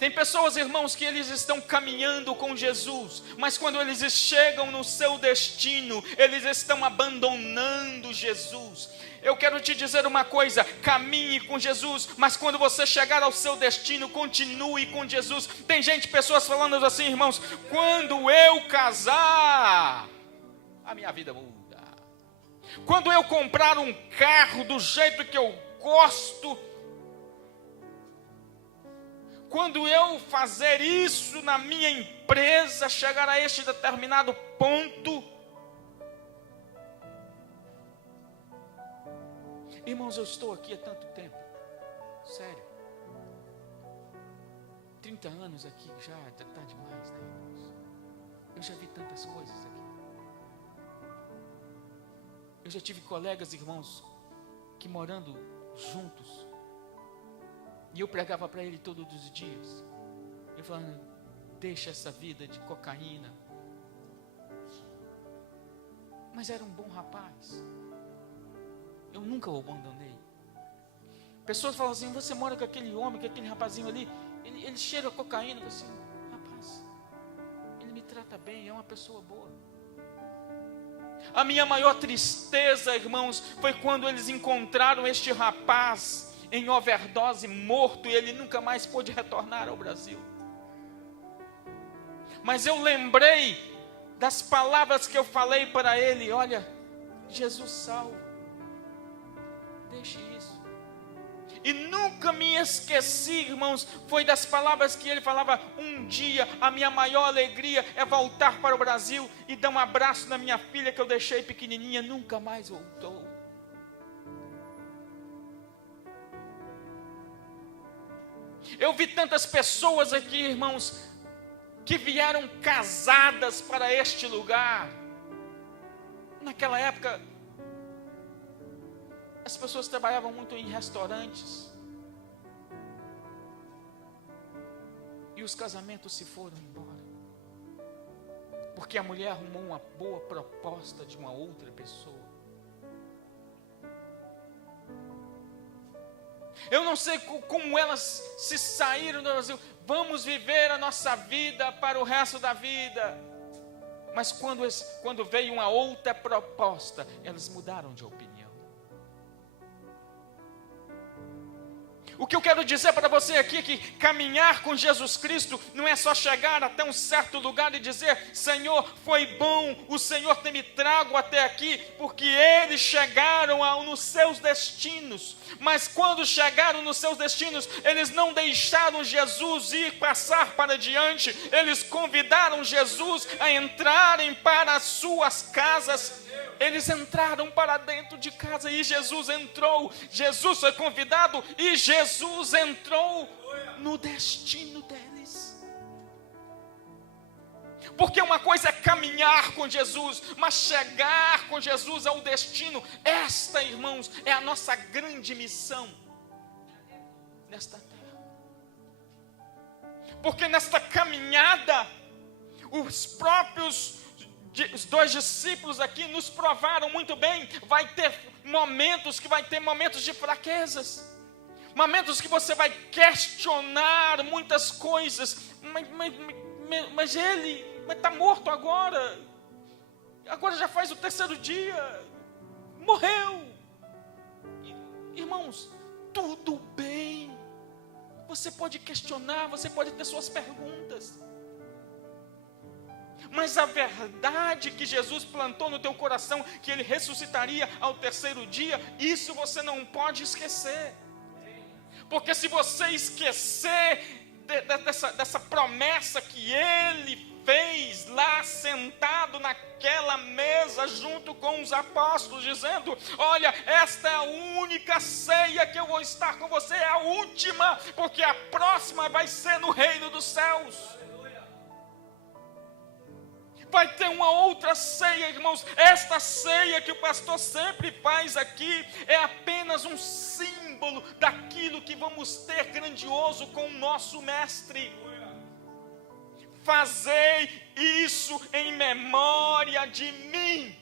Tem pessoas, irmãos, que eles estão caminhando com Jesus, mas quando eles chegam no seu destino, eles estão abandonando Jesus. Eu quero te dizer uma coisa: caminhe com Jesus, mas quando você chegar ao seu destino, continue com Jesus. Tem pessoas falando assim, irmãos: quando eu casar, a minha vida muda. Quando eu comprar um carro do jeito que eu gosto, quando eu fazer isso na minha empresa, chegar a este determinado ponto. Irmãos, eu estou aqui há tanto tempo, sério, 30 anos aqui já está demais, né, irmãos? Eu já vi tantas coisas aqui. Eu já tive colegas, irmãos, que morando juntos, e eu pregava para ele todos os dias, eu falando: deixa essa vida de cocaína. Mas era um bom rapaz, eu nunca o abandonei. Pessoas falam assim: você mora com aquele homem, com aquele rapazinho ali, ele cheira a cocaína. Eu falo assim: rapaz, ele me trata bem, é uma pessoa boa. A minha maior tristeza, irmãos, foi quando eles encontraram este rapaz em overdose, morto, e ele nunca mais pôde retornar ao Brasil. Mas eu lembrei das palavras que eu falei para ele: olha, Jesus salva, deixe isso. E nunca me esqueci, irmãos, foi das palavras que ele falava: um dia a minha maior alegria é voltar para o Brasil e dar um abraço na minha filha que eu deixei pequenininha. Nunca mais voltou. Eu vi tantas pessoas aqui, irmãos, que vieram casadas para este lugar. Naquela época, as pessoas trabalhavam muito em restaurantes, e os casamentos se foram embora, porque a mulher arrumou uma boa proposta de uma outra pessoa. Eu não sei como elas se saíram do Brasil. Vamos viver a nossa vida para o resto da vida. Mas quando veio uma outra proposta, elas mudaram de opinião. O que eu quero dizer para você aqui é que caminhar com Jesus Cristo não é só chegar até um certo lugar e dizer: Senhor, foi bom, o Senhor tem me trago até aqui, porque eles chegaram nos seus destinos. Mas quando chegaram nos seus destinos, eles não deixaram Jesus ir passar para diante, eles convidaram Jesus a entrarem para as suas casas. Eles entraram para dentro de casa e Jesus entrou. Jesus foi convidado e Jesus entrou no destino deles. Porque uma coisa é caminhar com Jesus, mas chegar com Jesus ao destino. Esta, irmãos, é a nossa grande missão nesta terra. Porque nesta caminhada, os dois discípulos aqui nos provaram muito bem. Vai ter momentos de fraquezas, momentos que você vai questionar muitas coisas, mas ele está morto agora já faz o 3º dia, morreu. Irmãos, tudo bem, você pode questionar, você pode ter suas perguntas, mas a verdade que Jesus plantou no teu coração, que ele ressuscitaria ao 3º dia, isso você não pode esquecer. Porque se você esquecer dessa promessa que ele fez lá sentado naquela mesa junto com os apóstolos, dizendo: olha, esta é a única ceia que eu vou estar com você, é a última, porque a próxima vai ser no reino dos céus. Vai ter uma outra ceia, irmãos. Esta ceia que o pastor sempre faz aqui é apenas um símbolo daquilo que vamos ter grandioso com o nosso mestre. Fazei isso em memória de mim.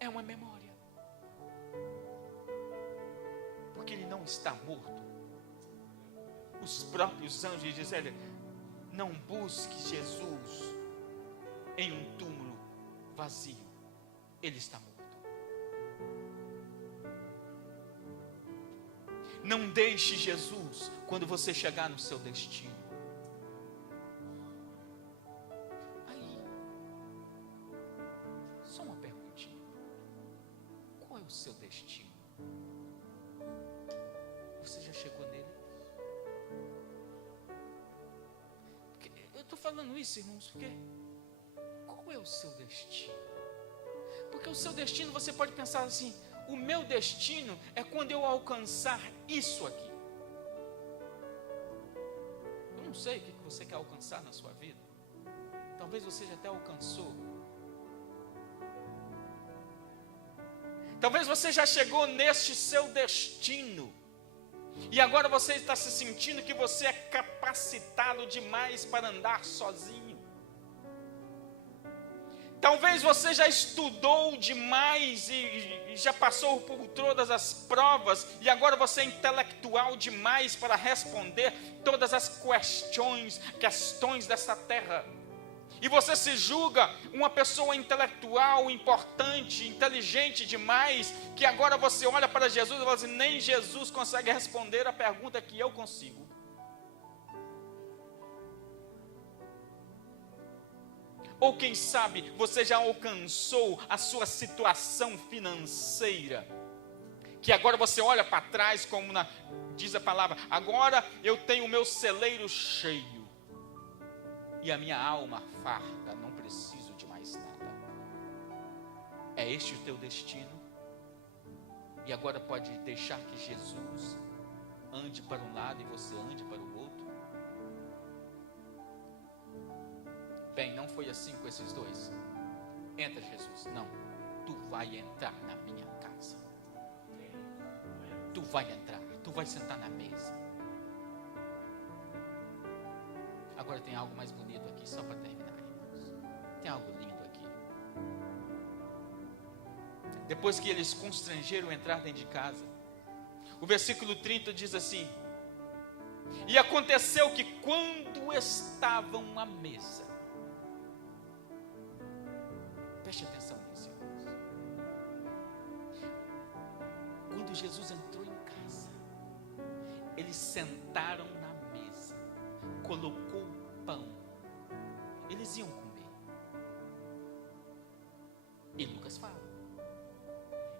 É uma memória, porque ele não está morto. Os próprios anjos dizem: não busque Jesus em um túmulo vazio, ele está morto. Não deixe Jesus quando você chegar no seu destino. Aí, só uma perguntinha: qual é o seu destino? Você já chegou nele? Eu estou falando isso, irmãos, porque qual é o seu destino? Porque o seu destino, você pode pensar assim: o meu destino é quando eu alcançar isso aqui. Eu não sei o que você quer alcançar na sua vida. Talvez você já até alcançou. Talvez você já chegou neste seu destino, e agora você está se sentindo que você é capacitado demais para andar sozinho. Talvez você já estudou demais e já passou por todas as provas, e agora você é intelectual demais para responder todas as questões dessa terra. E você se julga uma pessoa intelectual, importante, inteligente demais, que agora você olha para Jesus e fala assim: nem Jesus consegue responder a pergunta que eu consigo. Ou quem sabe você já alcançou a sua situação financeira, que agora você olha para trás, como diz a palavra: agora eu tenho o meu celeiro cheio e a minha alma farta, não preciso de mais nada. É este o teu destino? E agora pode deixar que Jesus ande para um lado e você ande para o outro? Bem, não foi assim com esses dois. Entra, Jesus. Não, tu vai entrar na minha casa. Tu vai entrar, tu vai sentar na mesa. Agora tem algo mais bonito aqui, só para terminar, irmãos. Tem algo lindo aqui. Depois que eles constrangeram entrar dentro de casa, o versículo 30 diz assim: e aconteceu que quando estavam à mesa, preste atenção nisso, irmãos. Quando Jesus entrou em casa, eles sentaram na mesa, colocou o pão, eles iam comer. E Lucas fala: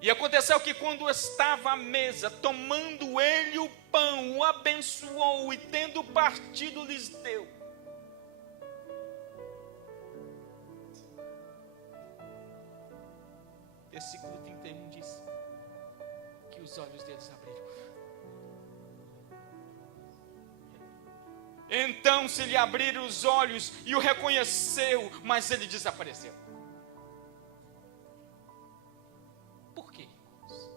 e aconteceu que quando estava à mesa, tomando ele o pão, o abençoou e tendo partido lhes deu. Versículo 31 diz que os olhos deles abriram. Então se lhe abriram os olhos e o reconheceu, mas ele desapareceu. Por quê, irmãos?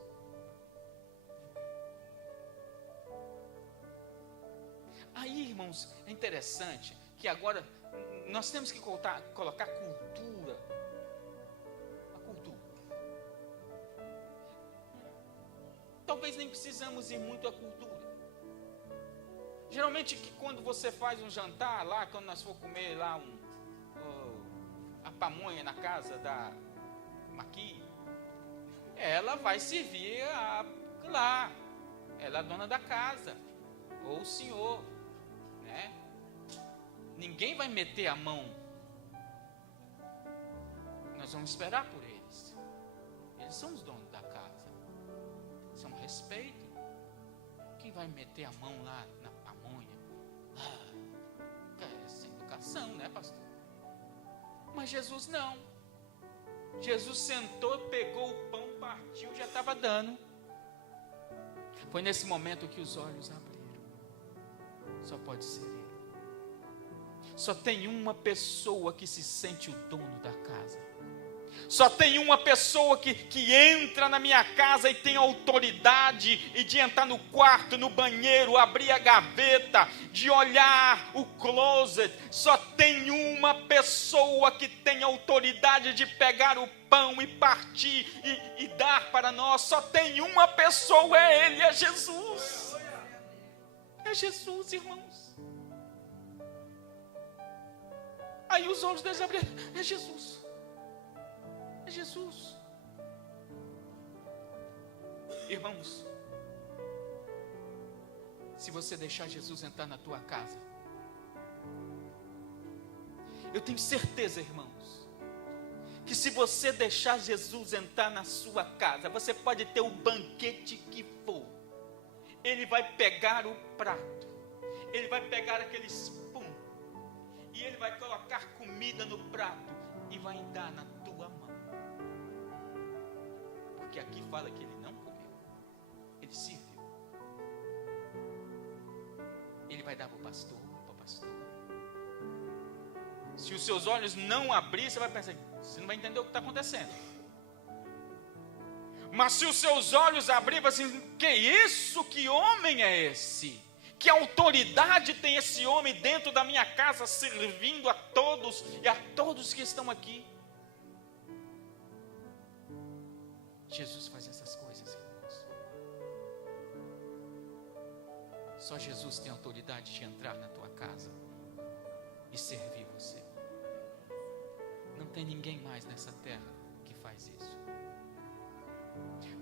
Aí, irmãos, é interessante que agora nós temos que colocar cultura. A cultura. Talvez nem precisamos ir muito à cultura. Geralmente, quando você faz um jantar lá, quando nós for comer lá a pamonha na casa da Maqui, ela vai servir lá. Ela é a dona da casa, ou o senhor, né? Ninguém vai meter a mão. Nós vamos esperar por eles. Eles são os donos da casa. Isso é um respeito. Quem vai meter a mão lá na pamonha? É sem educação, né, pastor? Mas Jesus não. Jesus sentou, pegou o pão, partiu, já estava dando. Foi nesse momento que os olhos abriram. Só pode ser Ele. Só tem uma pessoa que se sente o dono da casa. Só tem uma pessoa que entra na minha casa e tem autoridade e de entrar no quarto, no banheiro, abrir a gaveta, de olhar o closet. Só tem uma pessoa que tem autoridade de pegar o pão e partir e dar para nós. Só tem uma pessoa, é Ele, é Jesus. É Jesus, irmãos. Aí os olhos deles abriram, é Jesus. É Jesus. Irmãos, se você deixar Jesus entrar na tua casa, eu tenho certeza, irmãos, que se você deixar Jesus entrar na sua casa, você pode ter o banquete que for. Ele vai pegar o prato, ele vai pegar aquele spoon, e ele vai colocar comida no prato e vai dar na tua mão. Porque aqui fala que ele não comeu, ele serviu. Ele vai dar para o pastor, para a pastora. Se os seus olhos não abrir, você vai pensar, você não vai entender o que está acontecendo. Mas se os seus olhos abrirem, você vai assim, que isso? Que homem é esse? Que autoridade tem esse homem dentro da minha casa, servindo a todos e a todos que estão aqui? Jesus faz essas coisas, irmãos. Só Jesus tem autoridade de entrar na tua casa e servir você. Não tem ninguém mais nessa terra que faz isso.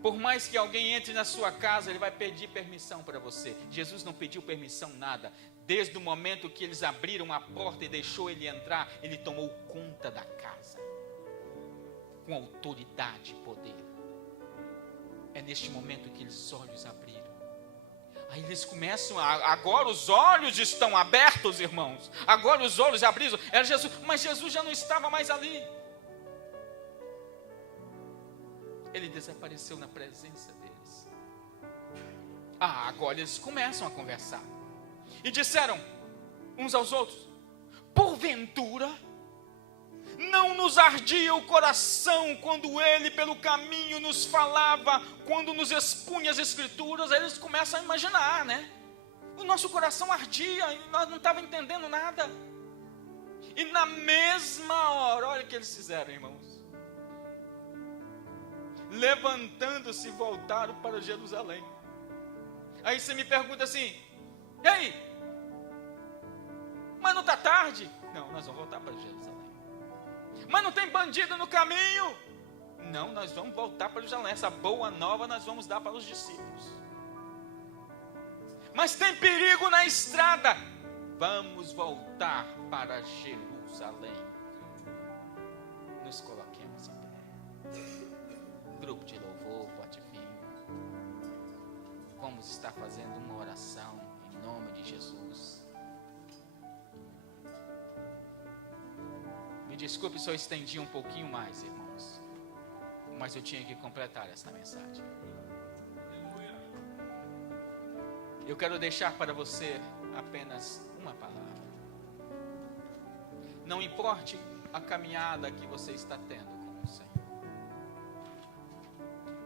Por mais que alguém entre na sua casa, ele vai pedir permissão para você. Jesus não pediu permissão nada. Desde o momento que eles abriram a porta e deixou ele entrar, ele tomou conta da casa. Com autoridade e poder. É neste momento que os olhos abriram. Aí eles começam, agora os olhos estão abertos, irmãos. Agora os olhos abriram. Era Jesus, mas Jesus já não estava mais ali. Ele desapareceu na presença deles. Agora eles começam a conversar. E disseram uns aos outros: porventura não nos ardia o coração quando ele pelo caminho nos falava, quando nos expunha as escrituras? Aí eles começam a imaginar, né? O nosso coração ardia, nós não estávamos entendendo nada. E na mesma hora, olha o que eles fizeram, irmãos. Levantando-se, voltaram para Jerusalém. Aí você me pergunta assim: e aí? Mas não está tarde? Não, nós vamos voltar para Jerusalém. Mas não tem bandido no caminho? Não, nós vamos voltar para Jerusalém. Essa boa nova nós vamos dar para os discípulos. Mas tem perigo na estrada? Vamos voltar para Jerusalém. Nos coloquemos em pé. Grupo de louvor, pode vir. Vamos estar fazendo uma oração em nome de Jesus. Me desculpe se eu estendi um pouquinho mais, irmãos, mas eu tinha que completar esta mensagem. Eu quero deixar para você apenas uma palavra. Não importe a caminhada que você está tendo com o Senhor.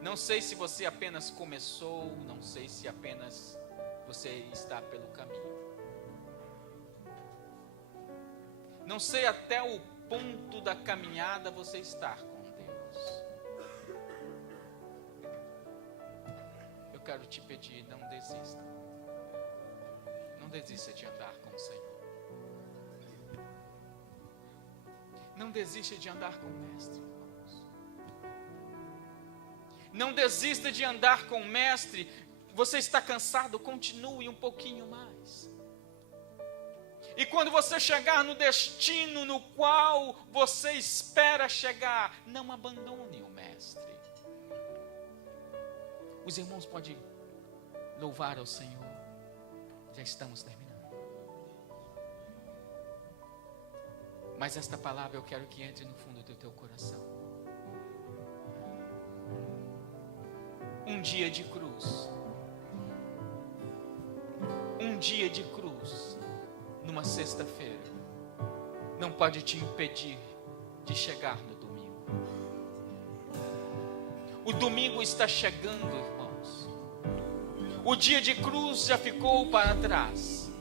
Não sei se você apenas começou, não sei se apenas você está pelo caminho. Não sei até o ponto da caminhada você estar com Deus. Eu quero te pedir, não desista. Não desista de andar com o Senhor. Não desista de andar com o Mestre, irmãos. Não desista de andar com o Mestre. Você está cansado? Continue um pouquinho mais. E quando você chegar no destino no qual você espera chegar, não abandone o Mestre. Os irmãos podem louvar ao Senhor. Já estamos terminando. Mas esta palavra eu quero que entre no fundo do teu coração. Um dia de cruz. Um dia de cruz. Numa sexta-feira, não pode te impedir de chegar no domingo. O domingo está chegando, irmãos. O dia de cruz já ficou para trás.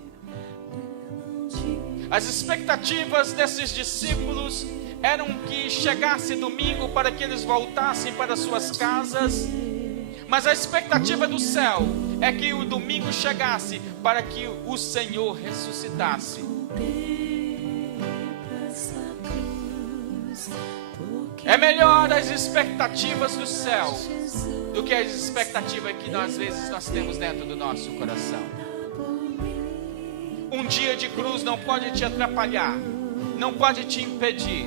As expectativas desses discípulos eram que chegasse domingo para que eles voltassem para suas casas. Mas a expectativa do céu é que o domingo chegasse para que o Senhor ressuscitasse. É melhor as expectativas do céu do que as expectativas que às vezes nós temos dentro do nosso coração. Um dia de cruz não pode te atrapalhar, não pode te impedir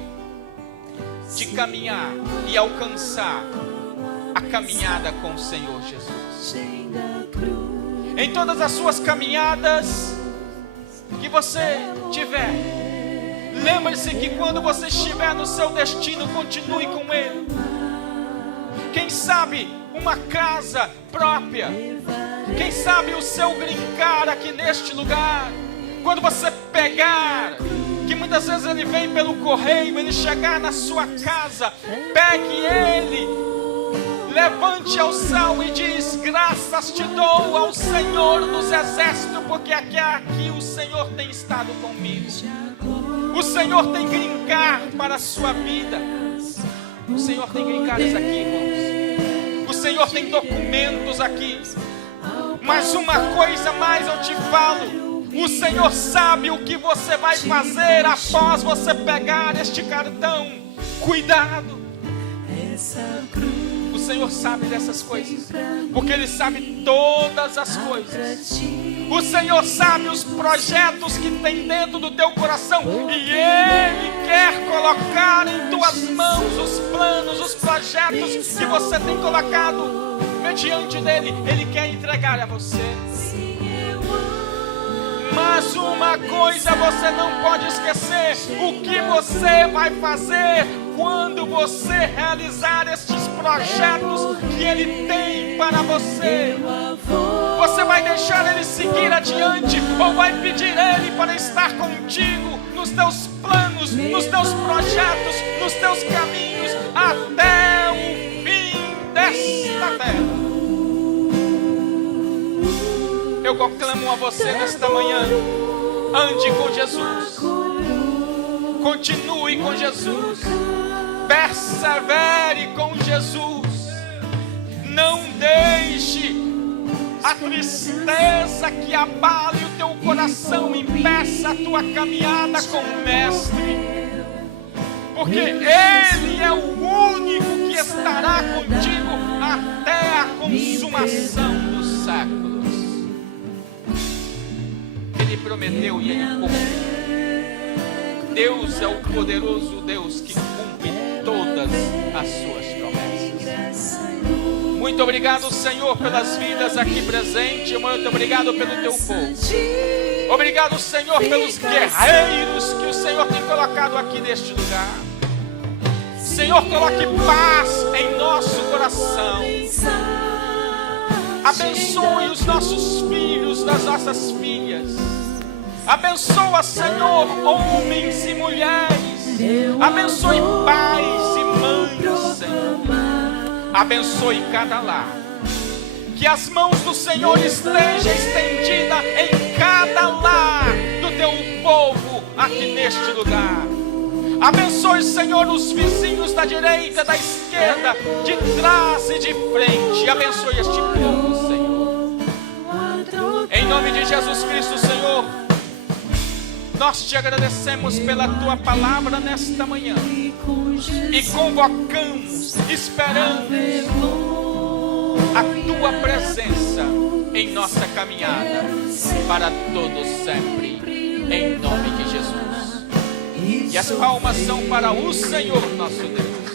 de caminhar e alcançar a caminhada com o Senhor Jesus. Em todas as suas caminhadas que você tiver, lembre-se que quando você estiver no seu destino, continue com Ele. Quem sabe uma casa própria, quem sabe o seu brincar aqui neste lugar. Quando você pegar, que muitas vezes ele vem pelo correio, ele chegar na sua casa, pegue ele, levante ao céu e diz: graças te dou ao Senhor dos exércitos, porque aqui o Senhor tem estado comigo. O Senhor tem green card para a sua vida. O Senhor tem green cards aqui, irmãos. O Senhor tem documentos aqui. Mas uma coisa mais eu te falo: o Senhor sabe o que você vai fazer após você pegar este cartão. Cuidado. O Senhor sabe dessas coisas, porque Ele sabe todas as coisas. O Senhor sabe os projetos que tem dentro do teu coração, e Ele quer colocar em tuas mãos os planos, os projetos que você tem colocado mediante dele. Ele quer entregar a você. Mas uma coisa você não pode esquecer: o que você vai fazer quando você realizar estes projetos que Ele tem para você. Você vai deixar Ele seguir adiante, ou vai pedir Ele para estar contigo nos teus planos, nos teus projetos, nos teus caminhos, até o fim desta terra? Eu proclamo a você nesta manhã: ande com Jesus, continue com Jesus, persevere com Jesus. Não deixe a tristeza que abale o teu coração impeça a tua caminhada com o Mestre, porque Ele é o único que estará contigo até a consumação dos séculos. Ele prometeu e Ele cumpre. Deus é o poderoso Deus que cumpre todas as suas promessas. Muito obrigado, Senhor, pelas vidas aqui presentes. Muito obrigado pelo teu povo. Obrigado, Senhor, pelos guerreiros que o Senhor tem colocado aqui neste lugar. Senhor, coloque paz em nosso coração. Abençoe os nossos filhos, as nossas filhas. Abençoa, Senhor, homens e mulheres. Abençoe pais e mães, Senhor. Abençoe cada lar. Que as mãos do Senhor estejam estendidas em cada lar do teu povo aqui neste lugar. Abençoe, Senhor, os vizinhos da direita, da esquerda, de trás e de frente. Abençoe este povo, Senhor. Em nome de Jesus Cristo, Senhor, nós te agradecemos pela tua palavra nesta manhã e convocamos, esperamos a tua presença em nossa caminhada para todos sempre, em nome de Jesus. E as palmas são para o Senhor nosso Deus.